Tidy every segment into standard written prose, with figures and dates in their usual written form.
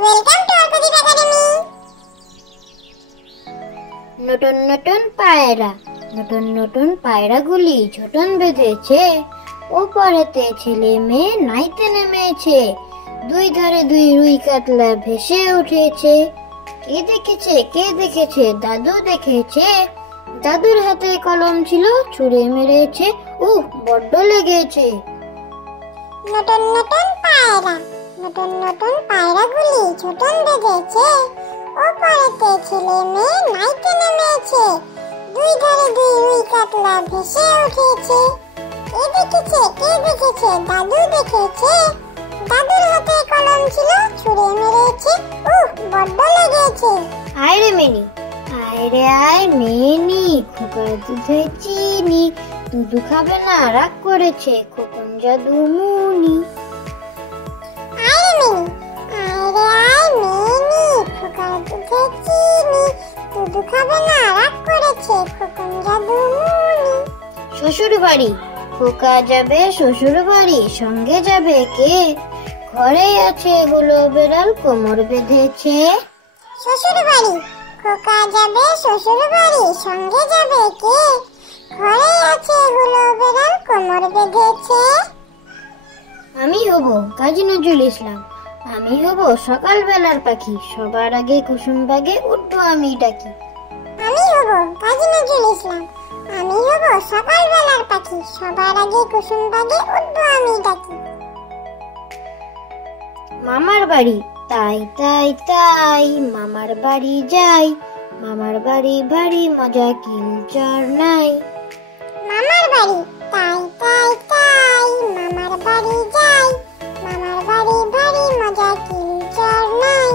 Welcome to Arkadeep academy. নতুন নতুন পায়রা, নতুন নতুন পায়রাগুলি ঝুটন বেঁধেছে। ওপারেতে ছেলে মেয়ে নাইতে নেমেছে। দুই ধারে দুই রুই কাতলা ভেসে উঠেছে। কে দেখেছে কে দেখেছে? দাদু দেখেছে। দাদুর হাতে কলম ছিল, ছুঁড়ে মেরেছে। বড্ড লেগেছে। নতুন নতুন পায়রা, নতুন নতুন পায়রাগুলি ঝুটন বেঁধেছে। ওপারেতে ছেলে মেয়ে নাইতে নেমেছে। দুই ধারে দুই রুই কাতলা ভেসে উঠেছে। কে দেখেছে কে দেখেছে? দাদু দেখেছে। দাদুর হাতে কলম ছিল, ছুঁড়ে মেরেছে। বড্ড লেগেছে। আয় রে মিনি, আয় রে আয় মিনি, খোকার দুধে চিনি। দুধু খাবে না, রাগ করেছে খোকন জাদু মুনি। আয় রে মিনি, আয় রে আয় মিনি, খোকার দুধে চিনি। দুধু খাবে না, রাগ করেছে খোকন জাদু মুনি। শ্বশুর বাড়ি, খোকা যাবে শ্বশুর বাড়ি, সঙ্গে যাবে কে? ঘরে আছে হুলো বেড়াল, কোমর বেঁধেছে। শ্বশুর বাড়ি, খোকা যাবে শ্বশুর বাড়ি, সঙ্গে যাবে কে? ঘরে আছে হুলো বেড়াল, কোমর বেঁধেছে। আমি হব কাজী নজরুল ইসলাম, আমি হব সকাল বেলার পাখি, সবার আগে কুসুম বাগে উঠবো আমি ডাকি। আমি হব কাজী নজরুল ইসলাম, আমি হব সকাল বেলার পাখি, সবার আগে কুসুম বাগে উঠবো আমি ডাকি। মামার বাড়ি, তাই তাই তাই মামার বাড়ি যাই। মামার বাড়ি ভারী মজা, কিলচার নাই। মামার বাড়ি, তাই তাই তাই মামার বাড়ি যাই। মামার বাড়ি ভারী মজা, কিলচার নাই।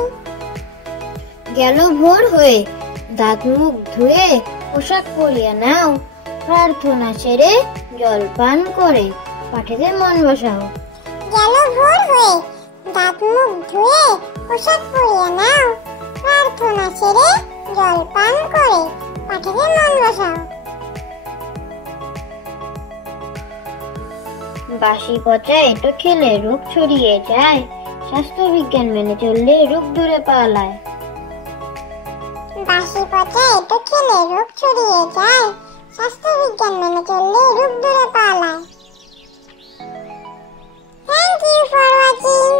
গেল ভোর হয়ে, দাঁত মুখ ধুয়ে পোশাক পরিয়ে নাও। প্রার্থনা সেরে জলপান করে পাঠেতে মন বসাও। গেল ভোর হয়ে, দাঁত মুখ ধুয়ে পোশাক পরিয়ে নাও। প্রার্থনা সেরে জলপান করে পাঠেতে মন বসাও। বাসি পচা এটো খেলে রোগ ছড়িয়ে যায়। স্বাস্থ্য বিজ্ঞান মেনে চললে রোগ দূরে পালায়। বাসি পচা এটো খেলে রোগ ছড়িয়ে যায়। স্বাস্থ্য বিজ্ঞান মেনে চললে রোগ দূরে পালায়। Thank you for watching.